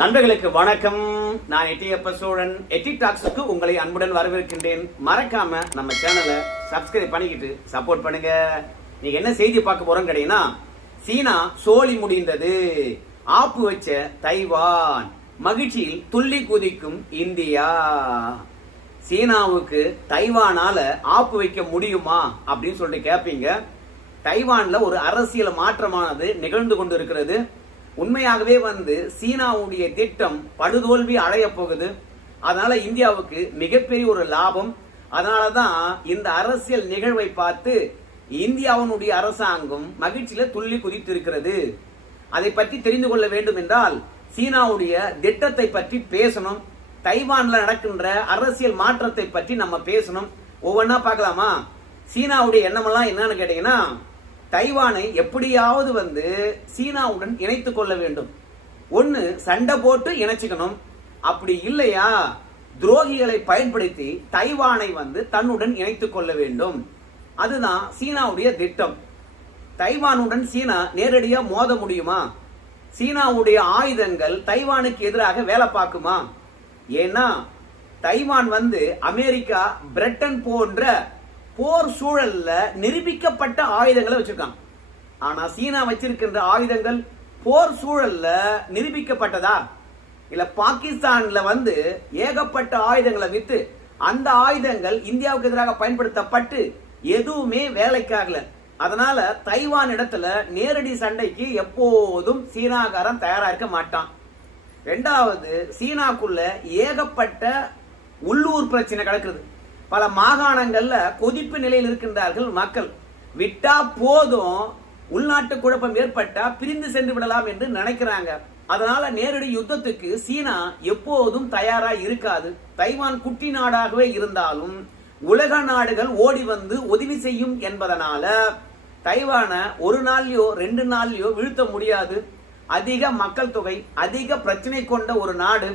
நண்பர்களுக்கு வணக்கம். நான் எட்டியப்ப சோழன். எட்டி டாக்ஸுக்கு உங்களை அன்புடன் வரவேற்கின்றேன். மறக்காம நம்ம சேனலை சப்ஸ்கிரைப் பண்ணிக்கிட்டு சப்போர்ட் பண்ணுங்க. நீங்க என்ன செய்தி பார்க்க போறோம் கேட்டீங்கன்னா, சீனா சோழி முடிந்தது, ஆப்பு வச்ச தைவான், மகிழ்ச்சியில் துள்ளி குதிக்கும் இந்தியா. சீனாவுக்கு தைவானால ஆப்பு வைக்க முடியுமா அப்படின்னு சொல்லிட்டு கேட்பீங்க. தைவான்ல ஒரு அரசியல் மாற்றமானது நிகழ்ந்து கொண்டு இருக்கிறது. உண்மையாகவே சீனாவுடைய திட்டம் படுதோல்வி அடைய போகுது. அதனால இந்தியாவுக்கு மிகப்பெரிய ஒரு லாபம். அதனாலதான் இந்த அரசியல் நிகழ்வை பார்த்து இந்தியாவுடைய அரசாங்கம் மகிழ்ச்சியில துள்ளி குதித்து இருக்கிறது. அதை பற்றி தெரிந்து கொள்ள வேண்டும் என்றால் சீனாவுடைய திட்டத்தை பற்றி பேசணும். தைவான்ல நடக்கின்ற அரசியல் மாற்றத்தை பற்றி நம்ம பேசணும். ஒவ்வொன்னா பார்க்கலாமா? சீனாவுடைய எண்ணமெல்லாம் என்னன்னு கேட்டீங்கன்னா, தைவானை எப்படியாவது சீனாவுடன் இணைத்துக் கொள்ள வேண்டும். ஒன்னு சண்டை போட்டு இணைச்சுக்கணும். அப்படி இல்லையா, துரோகிகளை பயன்படுத்தி தைவானை தன்னுடன் இணைத்துக் கொள்ள வேண்டும். அதுதான் சீனாவுடைய திட்டம். தைவானுடன் சீனா நேரடியா மோத முடியுமா? சீனாவுடைய ஆயுதங்கள் தைவானுக்கு எதிராக வேலை பார்க்குமா? ஏன்னா தைவான் அமெரிக்கா, பிரிட்டன் போன்ற போர் சூழல்ல நிரூபிக்கப்பட்ட ஆயுதங்களை வச்சிருக்காங்க. ஆனா சீனா வச்சிருக்கின்ற ஆயுதங்கள் போர் சூழல்ல நிரூபிக்கப்பட்டதா? இல்ல பாகிஸ்தான்ல ஏகப்பட்ட ஆயுதங்களை வித்து அந்த ஆயுதங்கள் இந்தியாவுக்கு எதிராக பயன்படுத்தப்பட்டு எதுவுமே வேலைக்காகல. அதனால தைவான் இடத்துல நேரடி சண்டைக்கு எப்போதும் சீனாக்காரன் தயாரா இருக்க மாட்டான். ரெண்டாவது, சீனாக்குள்ள ஏகப்பட்ட உள்ளூர் பிரச்சனை கிடக்குது. பல மாகாணங்கள்ல கொதிப்பு நிலையில் இருக்கின்றார்கள் மக்கள். விட்டா போதும், உள்நாட்டு குழப்பம் ஏற்பட்டா பிரிந்து சென்று விடலாம் என்று நினைக்கிறாங்க. அதனால நேரடி யுத்தத்துக்கு சீனா எப்போதும் தயாரா இருக்காது. தைவான் குட்டி நாடாகவே இருந்தாலும் உலக நாடுகள் ஓடி உதவி செய்யும் என்பதனால தைவான ஒரு நாள்லயோ 2 நாள்லயோ வீழ்த்த முடியாது. அதிக மக்கள் தொகை, அதிக பிரச்சனை கொண்ட ஒரு நாடு.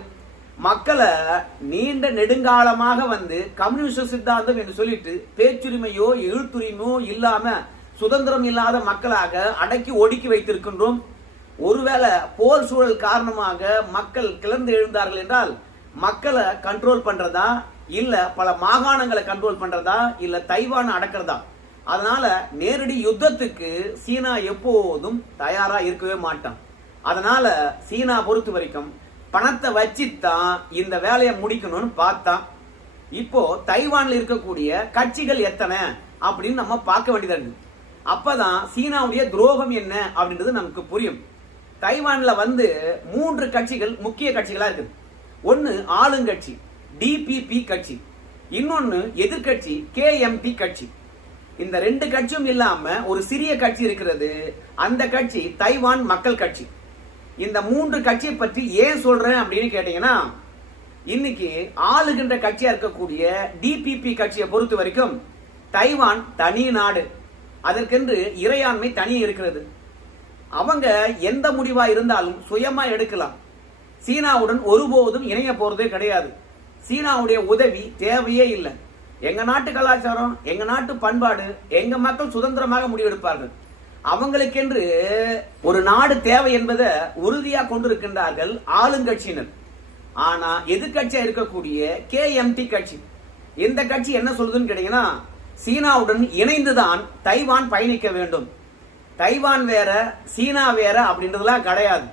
மக்களை நீண்ட நெடுங்காலமாக கம்யூனிஸ்ட் சித்தாந்தம் என்று சொல்லிட்டு பேச்சுரிமையோ எழுத்துரிமையோ இல்லாம சுதந்திரம் இல்லாத மக்களாக அடக்கி ஒடுக்கி வைத்திருக்கின்றோம். ஒருவேளை போர் சூழல் காரணமாக மக்கள் கிளர்ந்து எழுந்தார்கள் என்றால் மக்களை கண்ட்ரோல் பண்றதா, இல்ல பல மாகாணங்களை கண்ட்ரோல் பண்றதா, இல்ல தைவான் அடக்கிறதா? அதனால நேரடி யுத்தத்துக்கு சீனா எப்போதும் தயாரா இருக்கவே மாட்டான். அதனால சீனா பொறுத்த வரைக்கும் பணத்தை வச்சுதான் இந்த வேலையை முடிக்கணும்னு பார்த்தா. இப்போ தைவான்ல இருக்கக்கூடிய கட்சிகள் எத்தனை அப்படின்னு நம்ம பார்க்க வேண்டியதா இருக்கு. அப்பதான் சீனாவுடைய துரோகம் என்ன அப்படின்றது நமக்கு புரியும். தைவான்ல 3 கட்சிகள் முக்கிய கட்சிகளா இருக்கு. ஒன்னு ஆளுங்கட்சி டிபிபி கட்சி, இன்னொன்னு எதிர்கட்சி கேஎம்டி கட்சி. இந்த 2 கட்சியும் இல்லாம ஒரு சிறிய கட்சி இருக்கிறது. அந்த கட்சி தைவான் மக்கள் கட்சி. இந்த 3 கட்சியை பற்றி ஏன் சொல்றேன் அப்படின்னு கேட்டீங்கன்னா, இன்னைக்கு ஆளுகின்ற கட்சியா இருக்கக்கூடிய டிபிபி கட்சியை பொறுத்த வரைக்கும் தைவான் தனி நாடு. அதற்கென்று இறையாண்மை தனி இருக்கிறது. அவங்க எந்த முடிவா இருந்தாலும் சுயமா எடுக்கலாம். சீனாவுடன் ஒருபோதும் இணைய போறதே கிடையாது. சீனாவுடைய உதவி தேவையே இல்லை. எங்க நாட்டு கலாச்சாரம், எங்க நாட்டு பண்பாடு, எங்க மக்கள் சுதந்திரமாக முடிவெடுப்பார்கள். அவங்களுக்கென்று ஒரு நாடு தேவை என்பதை உறுதியாக கொண்டிருக்கின்றார்கள் ஆளுங்கட்சியினர். ஆனா எதிர்கட்சியா இருக்கக்கூடிய கேஎம்டி கட்சி, இந்த கட்சி என்ன சொல்லுதுன்னு கேட்டீங்கன்னா, சீனாவுடன் இணைந்துதான் தைவான் பயணிக்க வேண்டும். தைவான் வேற சீனா வேற அப்படின்றதுலாம் கிடையாது.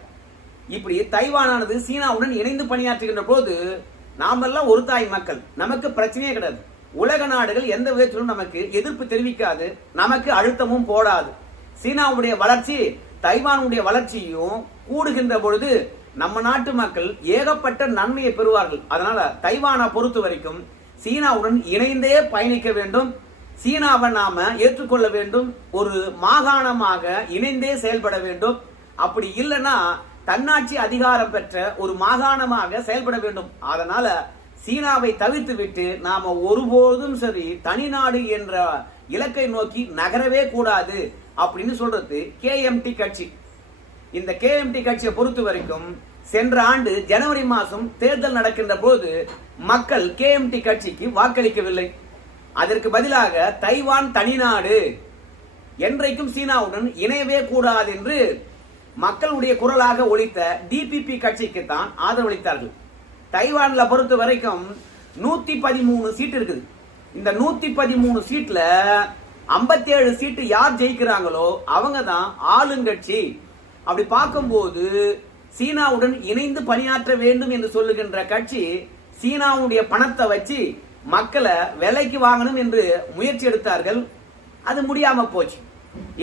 இப்படி தைவானானது சீனாவுடன் இணைந்து பணியாற்றுகின்ற போது நாமெல்லாம் ஒரு தாய் மக்கள், நமக்கு பிரச்சனையே கிடையாது. உலக நாடுகள் எந்த விதத்திலும் நமக்கு எதிர்ப்பு தெரிவிக்காது, நமக்கு அழுத்தமும் போடாது. சீனாவுடைய வளர்ச்சி தைவானுடைய வளர்ச்சியும் கூடுகின்ற பொழுது நம்ம நாட்டு மக்கள் ஏகப்பட்ட நன்மையை பெறுவார்கள். அதனால தைவானை பொறுத்த வரைக்கும் சீனாவுடன் இணைந்தே பயணிக்க வேண்டும். சீனாவை நாம ஏற்றுக்கொள்ள வேண்டும். ஒரு மாகாணமாக இணைந்தே செயல்பட வேண்டும். அப்படி இல்லைன்னா தன்னாட்சி அதிகாரம் பெற்ற ஒரு மாகாணமாக செயல்பட வேண்டும். அதனால சீனாவை தவிர்த்து விட்டு நாம ஒருபோதும் சரி தனிநாடு என்ற இலக்கை நோக்கி நகரவே கூடாது அப்படின்னு சொல்றது கேஎம்டி கட்சி. இந்த கேஎம்டி கட்சியை பொறுத்த வரைக்கும் சென்ற ஆண்டு ஜனவரி மாதம் தேர்தல் நடக்கின்ற போது மக்கள் கேஎம்டி கட்சிக்கு வாக்களிக்கவில்லை. அதற்கு பதிலாக தைவான் தனிநாடு, என்றைக்கும் சீனாவுடன் இணையவே கூடாது என்று மக்களுடைய குரலாக ஒலித்த டிபிபி கட்சிக்கு தான் ஆதரவளித்தார்கள். தைவான்ல பொறுத்த வரைக்கும் 113 சீட் இருக்குது. இந்த 113 சீட்ல 57 சீட்டு யார் ஜெயிக்கிறாங்களோ அவங்க தான் ஆளுங்கட்சி. அப்படி பார்க்கும்போது சீனாவுடன் இணைந்து பணியாற்ற வேண்டும் என்று சொல்லுகின்ற கட்சி சீனாவுடைய பணத்தை வச்சு மக்களை விலைக்கு வாங்கணும் என்று முயற்சி எடுத்தார்கள். அது முடியாம போச்சு.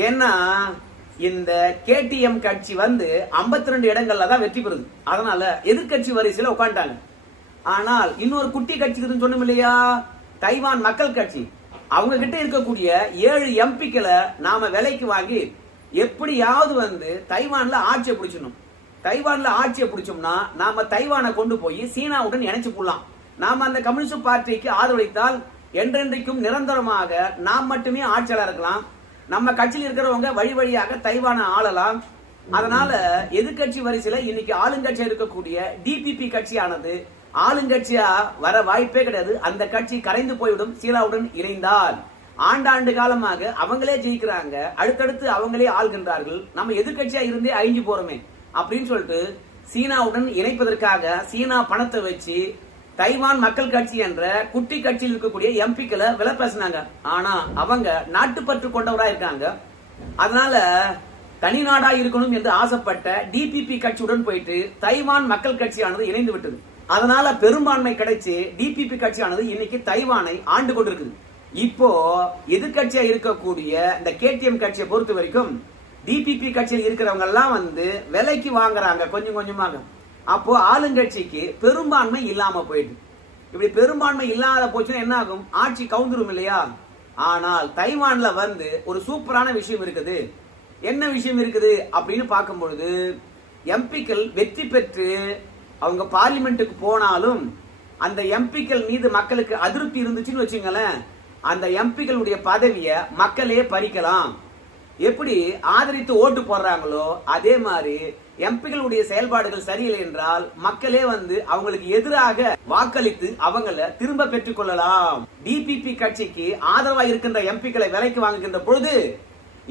ஏன்னா இந்த கேடிஎம் கட்சி 52 இடங்கள்ல தான் வெற்றி பெறுது. அதனால எதிர்கட்சி வரிசையில உட்காந்துட்டாங்க. ஆனால் இன்னொரு குட்டி கட்சி சொன்னோம் இல்லையா, தைவான் மக்கள் கட்சி, அவங்க கிட்ட இருக்கக்கூடிய 7 எம்பிக்களை நாம விலைக்கு வாங்கி எப்படியாவது தைவான்ல ஆட்சியை பிடிச்சிடணும். தைவான்ல ஆட்சியை பிடிச்சோம்னா நாம தைவானை கொண்டு போய் சீனாவுடன் இணைச்சு போடலாம். நாம அந்த கம்யூனிஸ்ட் பார்ட்டிக்கு ஆதரவளித்தால் என்றென்றைக்கும் நிரந்தரமாக நாம் மட்டுமே ஆட்சியாளர் இருக்கலாம். நம்ம கட்சியில் இருக்கிறவங்க வழி வழியாக தைவானை ஆளலாம். அதனால எதிர்கட்சி வரிசையில இன்னைக்கு ஆளுங்கட்சியா இருக்கக்கூடிய டிபிபி கட்சியானது ஆளுங்கட்சியா வர வாய்ப்பே கிடையாது. அந்த கட்சி கரைந்து போய்விடும் சீனாவுடன் இணைந்தால். ஆண்டாண்டு காலமாக அவங்களே ஜெயிக்கிறாங்க, அடுத்தடுத்து அவங்களே ஆள்கின்றார்கள். நம்ம எதிர்கட்சியா இருந்தே அழிஞ்சு போறோமே அப்படின்னு சொல்லிட்டு சீனாவுடன் இணைப்பதற்காக சீனா பணத்தை வச்சு தைவான் மக்கள் கட்சி என்ற குட்டி கட்சியில் இருக்கக்கூடிய எம்பிக்களை விலை பேசினாங்க. ஆனா அவங்க நாட்டுப்பற்று கொண்டவரா இருக்காங்க. அதனால தனி நாடா இருக்கணும் என்று ஆசைப்பட்ட டிபிபி கட்சியுடன் போயிட்டு தைவான் மக்கள் கட்சியானது இணைந்து விட்டது. அதனால பெரும்பான்மை கிடைச்சு டிபிபி கட்சியானது இன்னைக்கு தைவானை ஆண்டு கொண்டிருக்குது. இப்போ எதிர்கட்சியா இருக்கக்கூடிய இந்த கேடிஎம் கட்சியை பொறுத்த வரைக்கும் டிபிபி கட்சியில் இருக்கிறவங்க எல்லாம் விலைக்கு வாங்குறாங்க கொஞ்சம் கொஞ்சமாக. அப்போ ஆளுங்கட்சிக்கு பெரும்பான்மை இல்லாம போயிடுது. இப்படி பெரும்பான்மை இல்லாத போச்சுன்னா என்ன ஆகும்? ஆட்சி கவுந்துரும் இல்லையா? ஆனால் தைவான்ல ஒரு சூப்பரான விஷயம் இருக்குது. என்ன விஷயம் இருக்குது அப்படின்னு பார்க்கும் பொழுது, எம்பிக்கள் வெற்றி பெற்று அவங்க பார்லிமெண்ட்டுக்கு போனாலும் அந்த எம்பிக்கள் மீது மக்களுக்கு அதிருப்தி இருந்துச்சுன்னு வச்சுங்களேன், அந்த எம்பிக்களுடைய பதவியை மக்களே பறிக்கலாம். எப்படி ஆதரித்து ஓட்டு போடுறாங்களோ அதே மாதிரி எம்பிக்களுடைய செயல்பாடுகள் சரியில்லை என்றால் மக்களே அவங்களுக்கு எதிராக வாக்களித்து அவங்கள திரும்ப பெற்றுக் கொள்ளலாம். டிபிபி கட்சிக்கு ஆதரவா இருக்கின்ற எம்பிக்களை விலைக்கு வாங்குகின்ற பொழுது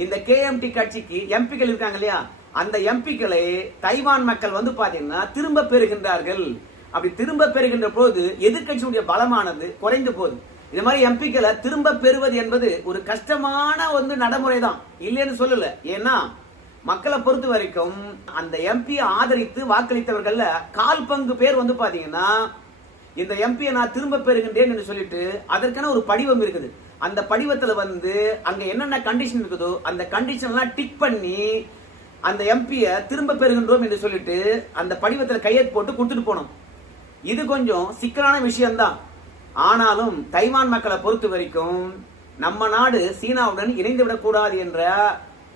இந்த கேஎம்டி கட்சிக்கு எம்பிக்கள் இருக்காங்க இல்லையா, அந்த எம்பிக்களை தைவான் மக்கள் பாத்தீங்கன்னா திரும்ப பெறுகின்றார்கள். அப்படி திரும்ப பெறுகின்ற போது எதிர்கட்சியுடைய பலமானது குறைந்து போகுது. இந்த மாதிரி எம்பிக்களை திரும்ப பெறுவது என்பது ஒரு கஷ்டமான நடைமுறை தான், இல்லைன்னு சொல்லல. ஏன்னா மக்களை பொறுத்த வரைக்கும் அந்த எம்பியை ஆதரித்து வாக்களித்தவர்கள்ல 1/4 பங்கு பேர் பாத்தீங்கன்னா இந்த எம்பியை நான் திரும்ப பெறுகின்றேன் என்று சொல்லிட்டு அதற்கான ஒரு படிவம் இருக்குது. அந்த படிவத்துல அங்க என்னென்ன கண்டிஷன் இருக்குதோ அந்த கண்டிஷன் எல்லாம் டிக் பண்ணி அந்த எம்பியை திரும்ப பெறுகின்றோம் என்று சொல்லிட்டு அந்த படிவத்துல கையெழுத்து போட்டு கொடுத்துட்டு போனோம். இது கொஞ்சம் சிக்கலான விஷயம்தான். ஆனாலும் தைவான் மக்களை பொறுத்த வரைக்கும் நம்ம நாடு சீனாவுடன் இணைந்து விடக்கூடாது என்ற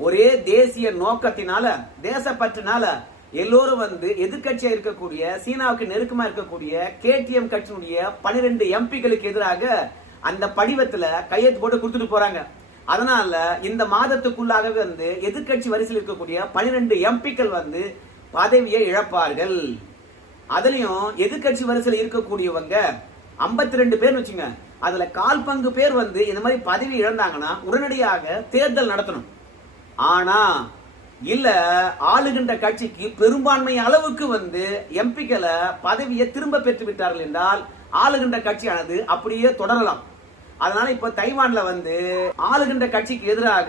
ஒரே தேசிய நோக்கத்தினால, தேசப்பற்றினால எல்லோரும் எதிர்கட்சியா இருக்கக்கூடிய சீனாவுக்கு நெருக்கமா இருக்கக்கூடிய கேடிஎம் கட்சியினுடைய 12 எம்பிக்களுக்கு எதிராக அந்த படிவத்துல கையெழுத்து போட்டு கொடுத்துட்டு போறாங்க. அதனால இந்த மாதத்துக்குள்ளாகவே எதிர்கட்சி வரிசையில் இருக்கக்கூடிய 12 எம்பிக்கள் பதவியை இழப்பார்கள். அதுலயும் எதிர்கட்சி வரிசையில் இருக்கக்கூடியவங்க 52 பேர் வச்சுங்க, அதுல 1/4 பங்கு பேர் இந்த மாதிரி பதவி இழந்தாங்கன்னா உடனடியாக தேர்தல் நடத்தணும். ஆனா இல்ல ஆளுகின்ற கட்சிக்கு பெரும்பான்மை அளவுக்கு எம்பிக்களை பதவியை திரும்ப பெற்று விட்டார்கள் என்றால் ஆளுகின்ற கட்சியானது அப்படியே தொடரலாம். அதனால இப்ப தைவான்ல ஆளுகின்ற கட்சிக்கு எதிராக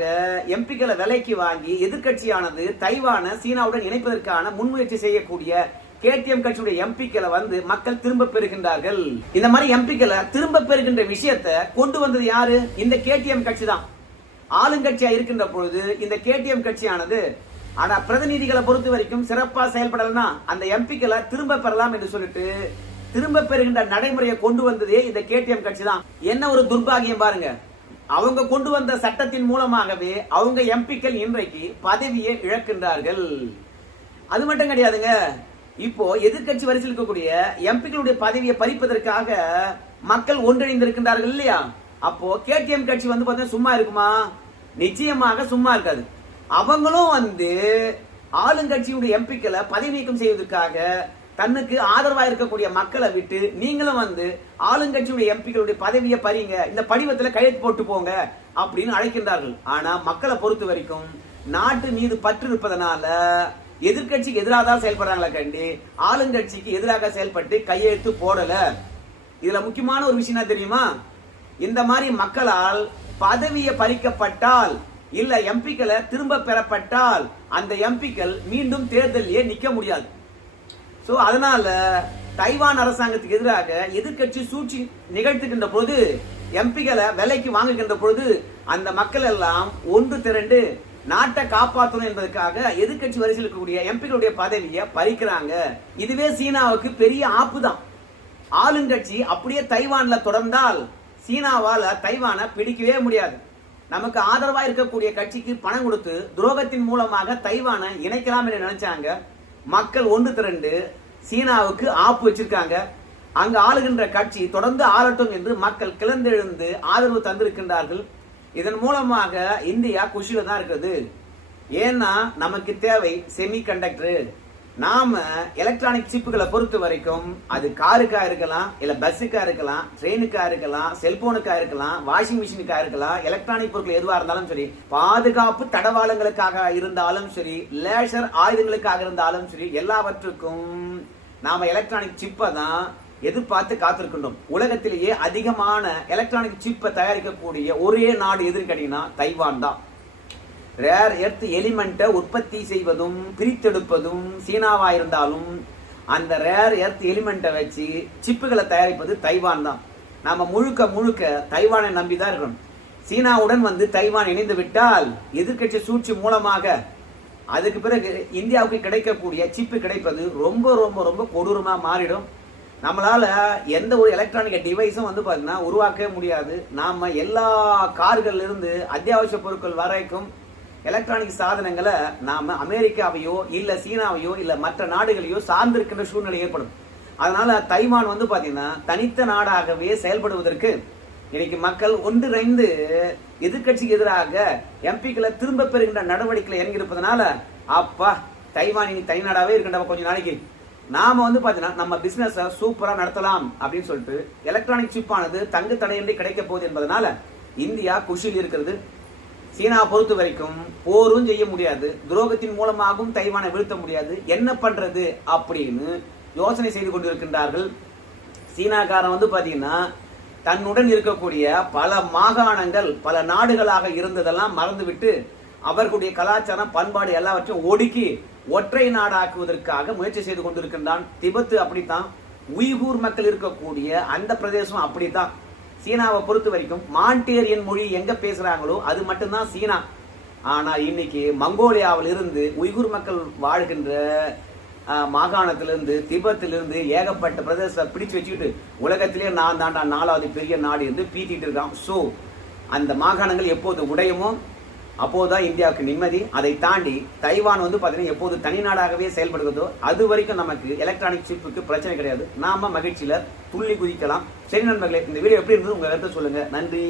எம்பிக்களை விலைக்கு வாங்கி எதிர்கட்சியானது தைவானை சீனாவுடன் இணைப்பதற்கான முன்முயற்சி செய்யக்கூடிய கேடிஎம் கட்சியுடைய எம்பிக்களை மக்கள் திரும்ப பெறுகின்றார்கள். இந்த மாதிரி எம்பிக்களை திரும்ப பெறுகின்ற விஷயத்தை கொண்டு வந்தது யாரு? இந்த கேடிஎம் கட்சி தான். ஆளுங்கட்சியா இருக்கின்ற பொழுது இந்த கேடிஎம் கட்சியானது ஆனா பிரதிநிதிகளை பொறுத்த வரைக்கும் சிறப்பா செயல்படலாம், அந்த எம்பிக்களை திரும்ப பெறலாம் என்று சொல்லிட்டு திரும்ப பெறுகின்ற நடைமுறையை கொண்டு வந்ததே இந்த கேடிஎம் கட்சி தான். என்ன ஒரு துர்பாகியம் பாருங்க. அவங்க கொண்டு வந்த சட்டத்தின் மூலமாகவே அவங்க எம்பிக்கள் இன்றைக்கு பதவியை இழக்கின்றார்கள். அது மட்டும் கிடையாதுங்க, இப்போ எதிர்கட்சி வரிசையில் இருக்கக்கூடிய எம்பிக்களுடைய பதவியை பறிப்பதற்காக மக்கள் ஒன்றிணைந்திருக்கின்றார்கள் இல்லையா? அப்போ கேடிஎம் கட்சி பார்த்தீங்கன்னா சும்மா இருக்குமா? நிச்சயமாக சும்மா இருக்காது. அவங்களும் ஆளுங்கட்சியுடைய எம்பிக்களை பதவி நீக்கம் செய்வதற்காக தன்னுக்கு ஆதரவா இருக்கக்கூடிய மக்களை விட்டு நீங்களும் ஆளுங்கட்சியுடைய எம்பிக்களுடைய பதவியை பறிங்க, இந்த படிவத்துல கையெழுத்து போட்டு போங்க அப்படின்னு அழைக்கின்றார்கள். ஆனா மக்களை பொறுத்த வரைக்கும் நாட்டு மீது பற்று இருப்பதனால எதிர்கட்சிக்கு எதிராக தான் செயல்படுறாங்களா கண்டி ஆளுங்கட்சிக்கு எதிராக செயல்பட்டு கையெழுத்து போடல. இதுல முக்கியமான ஒரு விஷயம் தெரியுமா, இந்த மாதிரி மக்களால் பதவியை பறிக்கப்பட்டால் இல்ல எம்பிக்களை திரும்ப பெறப்பட்டால் அந்த எம்பிக்கள் மீண்டும் தேர்தலிலே நிக்க முடியாது. சோ அதனால தைவான் அரசாங்கத்துக்கு எதிராக எதிர்கட்சி சூழ்ச்சி நிகழ்த்துகின்ற பொழுது, எம்பிக்களை விலைக்கு வாங்குகின்ற பொழுது அந்த மக்கள் எல்லாம் ஒன்று திரண்டு நாட்டை காப்பாற்றணும் என்பதற்காக எதிர்கட்சி வரிசையில் இருக்கக்கூடிய எம்பிக்களுடைய பதவியை பறிக்கிறாங்க. இதுவே சீனாவுக்கு பெரிய ஆப்பு தான். ஆளுங்கட்சி அப்படியே தைவான்ல தொடர்ந்தால் சீனாவால தைவானை பிடிக்கவே முடியாது. நமக்கு ஆதரவா இருக்கக்கூடிய கட்சிக்கு பணம் கொடுத்து துரோகத்தின் மூலமாக தைவானை இணைக்கலாம் என்று நினைச்சாங்க. மக்கள் ஒன்று திரண்டு சீனாவுக்கு ஆப்பு வச்சிருக்காங்க. அங்க ஆளுகின்ற கட்சி தொடர்ந்து ஆளட்டும் என்று மக்கள் கிளர்ந்தெழுந்து ஆதரவு தந்திருக்கின்றார்கள். இதன் மூலமாக இந்தியா குஷியில தான் இருக்கிறது. ஏன்னா நமக்கு தேவை செமி கண்டக்டர். நாம எலக்ட்ரானிக் சிப்புகளை பொறுத்த வரைக்கும் அது காருக்கா இருக்கலாம், இல்ல பஸ்ஸுக்கா இருக்கலாம், ட்ரெயினுக்கா இருக்கலாம், செல்போனுக்கா இருக்கலாம், வாஷிங் மிஷினுக்கா இருக்கலாம், எலக்ட்ரானிக் பொருட்கள் எதுவா இருந்தாலும் சரி, பாதுகாப்பு தடவாளங்களுக்காக இருந்தாலும் சரி, லேசர் ஆயுதங்களுக்காக இருந்தாலும் சரி, எல்லாவற்றுக்கும் நாம எலக்ட்ரானிக் சிப்பை தான் எதிர்பார்த்து காத்திருக்கின்றோம். உலகத்திலேயே அதிகமான எலக்ட்ரானிக் சிப்பை தயாரிக்கக்கூடிய ஒரே நாடு எதுன்னு கேட்டீங்கன்னா தைவான் தான். ரேர் எர்த் எலிமெண்ட்டை உற்பத்தி செய்வதும் பிரித்தெடுப்பதும் சீனாவா இருந்தாலும் அந்த ரேர் எர்த் எலிமெண்ட்டை வச்சு சிப்புகளை தயாரிப்பது தைவான் தான். நாம முழுக்க முழுக்க தைவானை நம்பிதான் இருக்கணும். சீனாவுடன் தைவான் இணைந்து விட்டால் எதிர்கட்சி சூழ்ச்சி மூலமாக அதுக்கு பிறகு இந்தியாவுக்கு கிடைக்கக்கூடிய சிப்பு கிடைப்பது ரொம்ப ரொம்ப ரொம்ப கொடூரமா மாறிடும். நம்மளால எந்த ஒரு எலக்ட்ரானிக் டிவைஸும் பாத்தீங்கன்னா உருவாக்கவே முடியாது. நாம எல்லா கார்கள்ல இருந்து அத்தியாவசிய பொருட்கள் வரைக்கும் எலக்ட்ரானிக் சாதனங்களை நாம அமெரிக்காவையோ இல்ல சீனாவையோ இல்ல மற்ற நாடுகளையோ சார்ந்திருக்கின்ற சூழ்நிலை ஏற்படும். அதனால தைவான் பாத்தீங்கன்னா தனித்த நாடாகவே செயல்படுவதற்கு இன்னைக்கு மக்கள் ஒன்றிணைந்து எதிர்கட்சிக்கு எதிராக எம்பிக்களை திரும்ப பெறுகின்ற நடவடிக்கைகளை இறங்கி இருப்பதனால அப்பா தைவான் இனி தனிநாடாவே இருக்கின்ற கொஞ்ச நாளைக்கு நாம பாத்தீங்கன்னா நம்ம பிசினஸ் சூப்பரா நடத்தலாம் அப்படின்னு சொல்லிட்டு எலக்ட்ரானிக் சிப் ஆனது தங்கு தடையின்றி கிடைக்க போகுது என்பதனால இந்தியா குஷியில் இருக்கிறது. சீனா பொறுத்த வரைக்கும் போரும் செய்ய முடியாது, துரோகத்தின் மூலமாகவும் தைவானை வீழ்த்த முடியாது. என்ன பண்றது அப்படின்னு யோசனை செய்து கொண்டிருக்கின்றார்கள். சீனாக்காரன் பாத்தீங்கன்னா தன்னுடன் இருக்கக்கூடிய பல மாகாணங்கள் பல நாடுகளாக இருந்ததெல்லாம் மறந்துவிட்டு அவர்களுடைய கலாச்சாரம் பண்பாடு எல்லாவற்றையும் ஒடுக்கி ஒற்றை நாடாக்குவதற்காக முயற்சி செய்து கொண்டிருக்கின்றான். திபெத் அப்படித்தான், உய்கூர் மக்கள் இருக்கக்கூடிய அந்த பிரதேசம் அப்படித்தான். சீனாவை பொறுத்த வரைக்கும் மாண்டேரியன் மொழி எங்க பேசுறாங்களோ அது மட்டும்தான் சீனா. ஆனா இன்னைக்கு மங்கோலியாவில் இருந்து உய்கூர் மக்கள் வாழ்கின்ற மாகாணத்திலிருந்து திபெத்திலிருந்து ஏகப்பட்ட பிரதேசத்தை பிடிச்சு வச்சுக்கிட்டு உலகத்திலேயே நான் தாண்டா 4வது பெரிய நாடு என்று பீத்திட்டு இருக்கான். சோ அந்த மாகாணங்கள் எப்போது உடையுமோ அப்போதுதான் இந்தியாவுக்கு நிம்மதி. அதை தாண்டி தைவான் பாத்தீங்கன்னா எப்போது தனி நாடாகவே செயல்படுகிறதோ அது வரைக்கும் நமக்கு எலக்ட்ரானிக் சிப்புக்கு பிரச்சனை கிடையாது. நாம மகிழ்ச்சியில துள்ளி குதிக்கலாம். சரி நண்பர்களே, இந்த வீடியோ எப்படி இருந்தது உங்க கருத்தை சொல்லுங்க. நன்றி.